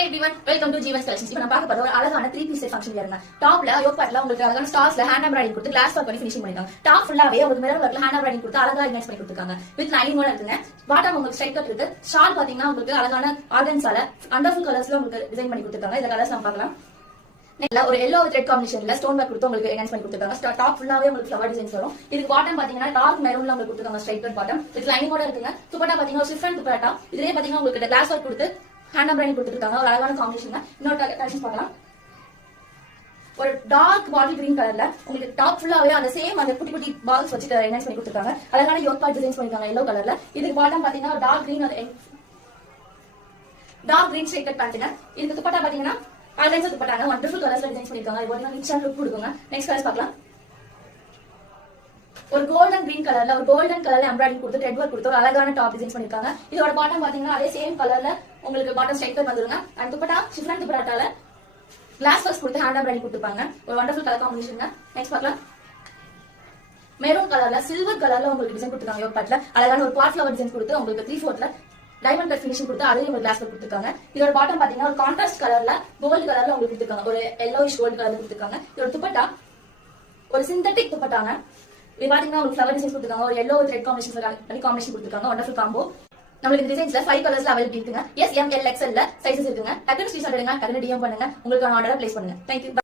Hi everyone, welcome to Jeevan's Collections. இப்போ நான் பார்க்க போற ஒரு அழகான 3-piece set function wearங்க. டாப்ல யோக் பார்ட்ல உங்களுக்கு அழகான ஸ்டார்ஸ்ல ஹேண்ட் எம்ப்ராய்டிங் கொடுத்து கிளாஸ் ஒர்க் பண்ணி ஃபினிஷிங் பண்ணிருக்காங்க. டாப் ஃபுல்லாவே உங்களுக்கு மிரர் ஒர்க்ல ஹேண்ட் எம்ப்ராய்டிங் கொடுத்து அழகா இன்வைஸ் பண்ணி கொடுத்திருக்காங்க. வித் லைனிங்கோட இருக்குங்க. பாட்டம் உங்களுக்கு ஸ்ட்ரைட் கட் இருக்கு. ஷால் பாத்தீங்கன்னா உங்களுக்கு அழகான ஆர்கன்ஸால வண்டர்ஃபுல் கலர்ஸ்ல உங்களுக்கு டிசைன் பண்ணி கொடுத்திருக்காங்க. இந்த கலர்ஸ் நம்ம பார்க்கலாம். நெக்ஸ்ட்ல ஒரு yellow with red combinationல ஸ்டோன் ஒர்க் கொடுத்து உங்களுக்கு என்ஹான்ஸ் பண்ணி கொடுத்திருக்காங்க. டாப் ஃபுல்லாவே உங்களுக்கு ஃப்ளவர் டிசைன்ஸ் வரும். இதுக்கு பாட்டம் பாத்தீங்கன்னா டார்க் மெரூன்ல உங்களுக்கு கொடுத்திருக்காங்க ஸ்ட்ரைட் கட் பாட்டம். வித் லைனிங்கோட இருக்குங்க. துப்பட்டா பாத்தீங்கன்னா ஒரு டிஃபரண்ட் துப்பட்டா. இதுலயே பாத்தீங்கன்னா உங்களுக்கு கிளாஸ் ஒர்க் கொடுத்து ஹேண்ட் எம்ப்ராய்டிங் கொடுத்துருக்காங்க. ஒரு அழகான காம்பினேஷன். இன்னொரு கலெக்ஷன் பார்க்கலாம். ஒரு டார்க் பாட்டில் கிரீன் கலர்ல உங்களுக்கு டாப் ஃபுல்லாவே அந்த சேம் அந்த குட்டி குட்டி பால்ஸ் வச்சு என்ஹான்ஸ் பண்ணி கொடுத்துருக்காங்க. அழகான யோக் பார்ட் டிசைன்ஸ் பண்ணிருக்காங்க yellow கலர்ல. இதுக்கு பாட்டம் பாத்தீங்கன்னா டார்க் கிரீன் ஸ்ட்ரைட் கட் பேண்ட்ங்க. இதுக்கு துப்பட்டா பாத்தீங்கன்னா ஆர்கன்ஸா துப்பட்டாங்க. வண்டர்ஃபுல் கலர்ஸ்ல டிசைன் பண்ணிருக்காங்க. இது ஒரு ரிச் அண்ட் லுக் கொடுக்குங்க. நெக்ஸ்ட் கலர்ஸ் பார்க்கலாம். ஒரு கோல்டன் கிரீன் கலர்ல எம்ப்ராய்டிங் கொடுத்து ரெட் ஒர்க் கொடுத்து ஒரு அழகான டாப் டிசைன் பண்ணிருக்காங்க. இதோட பாட்டம் பாத்தீங்கன்னா அதே சேம் கலர்ல உங்களுக்கு பாட்டம் ஸ்ட்ரைட் கட் வந்துருங்க. அண்ட் துப்பட்டா டிஃபரண்ட் துப்பட்டால கிளாஸ் ஒர்க்ஸ் கொடுத்து ஹேண்ட் எம்ப்ராய்டிங் கொடுத்துருப்பாங்க. ஒரு வண்டர்ஃபுல் கலர் காம்பினேஷன். நெக்ஸ்ட் பார்க்கலாம். மெரூன் கலர்ல சில்வர் கலர்ல உங்களுக்கு டிசைன் கொடுத்துருக்காங்க. யோக் பார்ட்ல அழகான ஒரு பாட் ஃபிளவர் டிசைன் கொடுத்து உங்களுக்கு 3/4ல டைமண்ட் கட் ஃபினிஷிங் கொடுத்து அதையும் ஒரு கிளாஸ் ஒர்க் கொடுத்துருக்காங்க. இதோட பாட்டம் பாத்தீங்கன்னா ஒரு கான்ட்ராஸ்ட் கலர்ல கோல்டு கலர்ல உங்களுக்கு கொடுத்துருக்காங்க. ஒரு yellowish கோல்டு கலர்ல கொடுத்துருக்காங்க. இதோட துப்பட்டா ஒரு சிந்தட்டிக் துப்பட்டாங்க. இது பாத்தீங்கன்னா உங்களுக்கு ஃப்ளவர் டிசைன் கொடுத்துருக்காங்க. ஒரு yellow with red காம்பினேஷன் கொடுத்துருக்காங்க. Wonderful combo. நம்மளுக்கு இந்த டிசைன்ஸ்ல 5 கலர்ஸ்ல அவைலபிள் இருக்குங்க. S, M, L, XL ல சைஸஸ் இருக்குங்க. டக்குனு ஸ்கிரீன்ஷாட் எடுங்க, டக்குனு DM பண்ணுங்க, உங்களுக்கான ஆர்டரை பிளேஸ் பண்ணுங்க. Thank you.